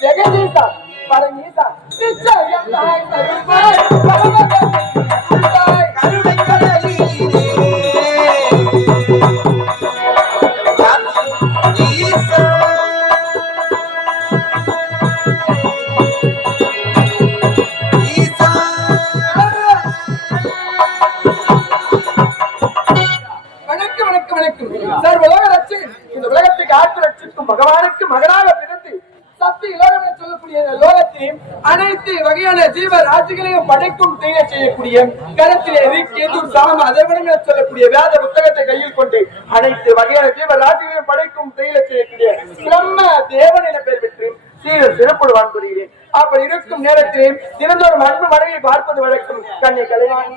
ஜெகதீசா பரமீசா நிச்சயம் தாய் தருவாய் கருணை கடலிலே பகவானுக்கு மகனாக பிறந்து சக்தி இலோகம் என சொல்லக்கூடிய லோகத்தையும் அனைத்து வகையான ஜீவ ராசிகளையும் படைக்கும் செய்ய செய்யக்கூடிய கருத்திலே கேது சாம அதர்வனம் என சொல்லக்கூடிய வேத புத்தகத்தை கையில் கொண்டு அனைத்து வகையான ஜீவ ராசிகளையும் படைக்கும் செய்ய செய்யக்கூடிய பிரம்ம தேவன் என பெயர் பெற்று சிறப்பு வான்புகிறேன். அப்படி இருக்கும் நேரத்திலே தினந்தோறும் அன்பு மனைவியை பார்ப்பது வழக்கம். கண்ணை கலைவான்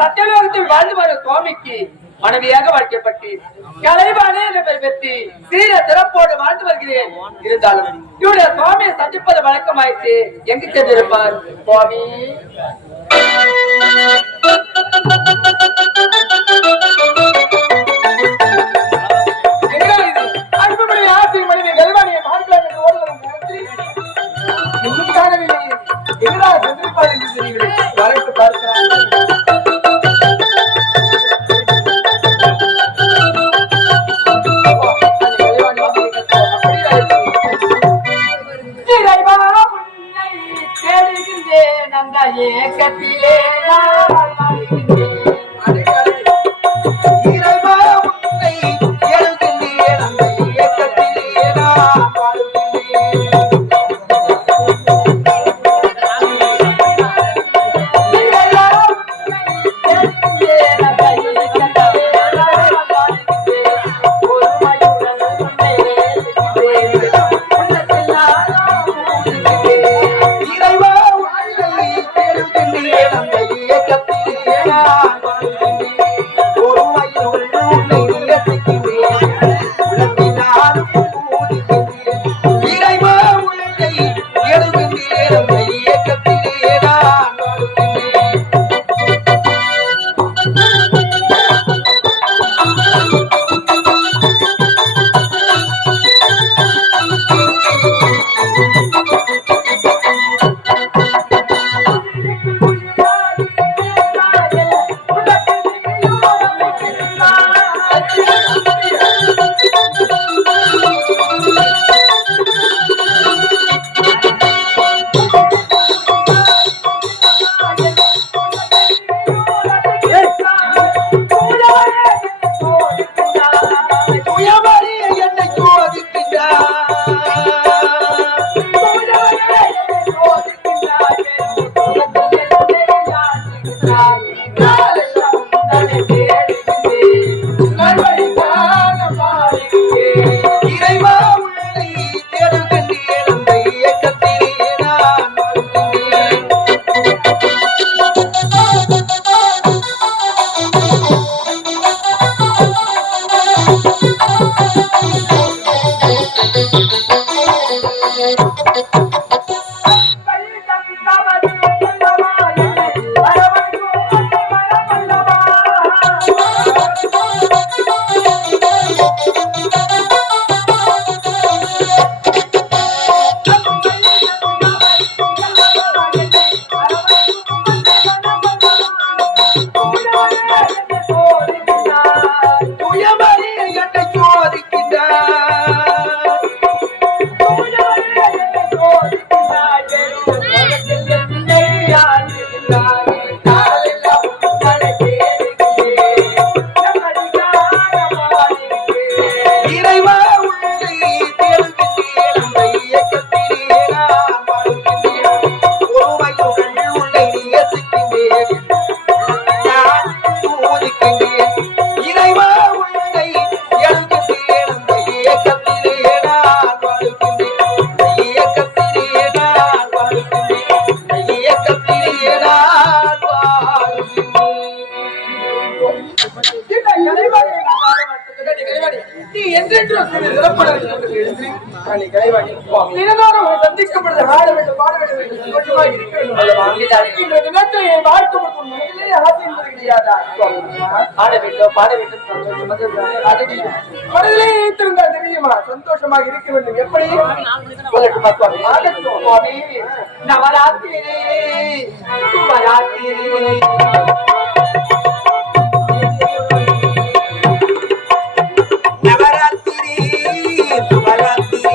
சத்தியலோகத்தில் வாழ்ந்து வரும் சுவாமிக்கு மனைவியாக வாழ்க்கப்பட்டு கலைவானே என்ற பெயர் பெற்று சீர சிறப்போடு வாழ்ந்து வருகிறேன். இருந்தாலும் இவருடைய சுவாமியை சந்திப்பது வழக்கமாயிற்று. எங்கு சென்றிருப்பார் சுவாமி? அன்புடைய ஆட்சி மனைவி கலைவாணியை பார்க்கலாம் என்று ஓடுவதும் இன்னும் காணவில்லை. எங்கடா சென்றிருப்பார் என்று தெரிகிறேன். வரட்டு பார்க்கிறார். ஏகத்திலே இறைவா உன்னை எழுகின்றேன் அந்த ஏகத்திலே நான் எழுந்து நாளை கலைவாணி தினந்தோறும் சந்திக்கப்படுது ஆட வேண்டும் பாட வேண்டும் என்று சந்தோஷமாக இருக்க வேண்டும். இன்றைய தினத்தில் என் வாழ்க்கை மற்றும் மனதிலே ஆசை என்பது கிடையாதா? ஆட வேண்டும் பாட வேண்டும் சந்தோஷமாக மனதிலே வைத்திருந்தால் தெரியுமா சந்தோஷமாக இருக்க வேண்டும். எப்படி சொல்லட்டுமா சுவாமி? ஆகட்டும் சுவாமி. நவராத்திரி சுபராத்திரி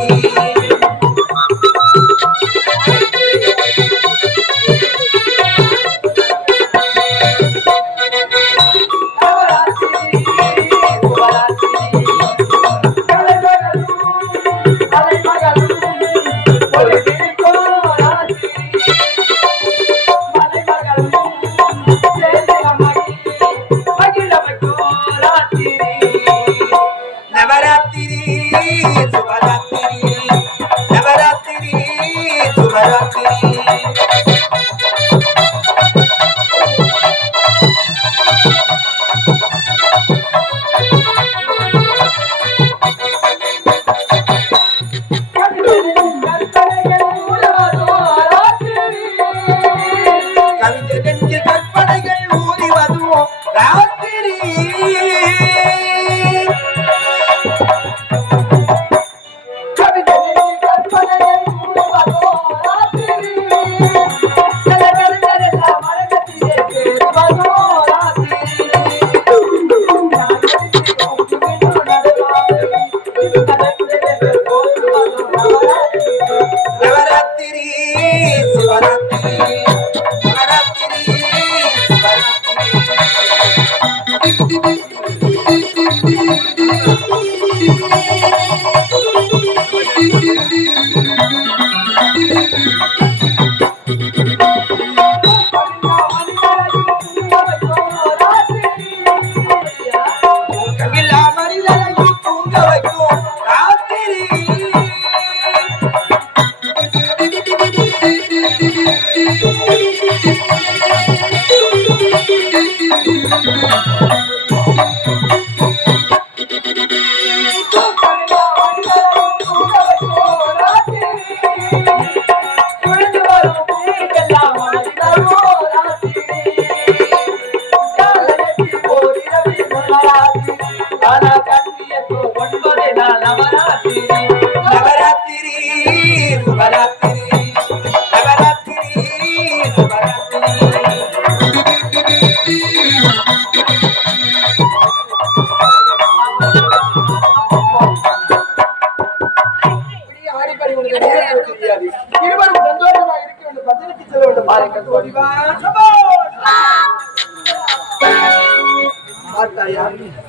இருவரும் சந்தோஷமாக இருக்க வேண்டும். பஜனைக்கு செல்ல வேண்டும்.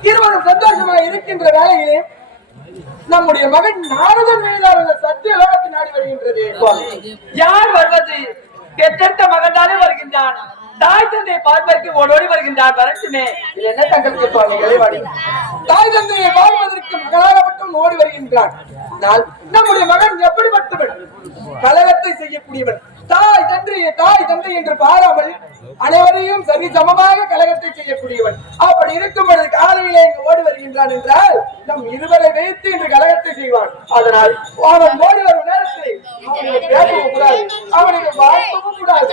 இருவரும் சந்தோஷமாக இருக்கின்ற வேளையிலே நம்முடைய மகன் நாரதன் மீதான சத்திய லோகத்தை நாடி வருகின்றது. யார் வருவது? பெற்றெடுத்த மகன் தானே வருகின்றான். தாய் தந்தையை பார்ப்பதற்கு ஓடோடி வருகின்றான். வரட்டுமே. இது என்ன தங்களுக்கு சுவாமி கலைவாணி? தாய் தந்தையை பார்ப்பதற்கு மகனாகப்பட்டும் ஓடி வருகின்றான். நம்முடைய மகன் எப்படிப்பட்டவன்? கலகத்தை செய்யக்கூடியவன். தாய் தந்தை என்று பாராமல் அனைவரையும் சரி சமமாக கலகத்தை செய்யக்கூடியவன். அப்படி இருக்கும் பொழுது காலையிலே இங்கு ஓடி வருகின்றான் என்றால் நம் இருவரை வைத்து இன்று கலகத்தை செய்வான். அதனால் அவன் ஓடி வரும் நேரத்தில் அவனுக்கு பேசவும் கூடாது, அவனுக்கு வாழ்த்தவும் கூடாது.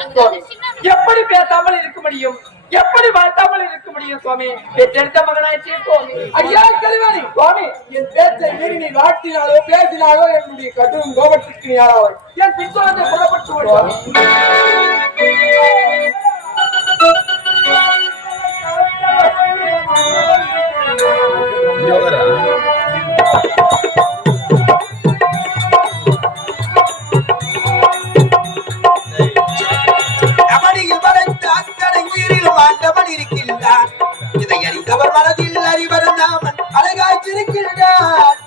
எப்படி பேசாமல் இருக்க முடியும்? எப்படி வாழ்த்தாமல் இருக்க முடியும் சுவாமி? பெற்றெடுத்த மகனாயிற்றே சுவாமி. ஐயா கலைவாணி சுவாமி, என் பேச்சை மீறி நீ வாழ்த்தினாலோ பேசினாலோ என்னுடைய கடும் கோபத்திற்கு நீ யாராவது என் பின்தொடர்ந்து புறப்பட்டு விடுவார். இதை அறிந்தவர் மனதில் அறிவர் நாமன் அழகாய்ச்சிருக்கின்றார்.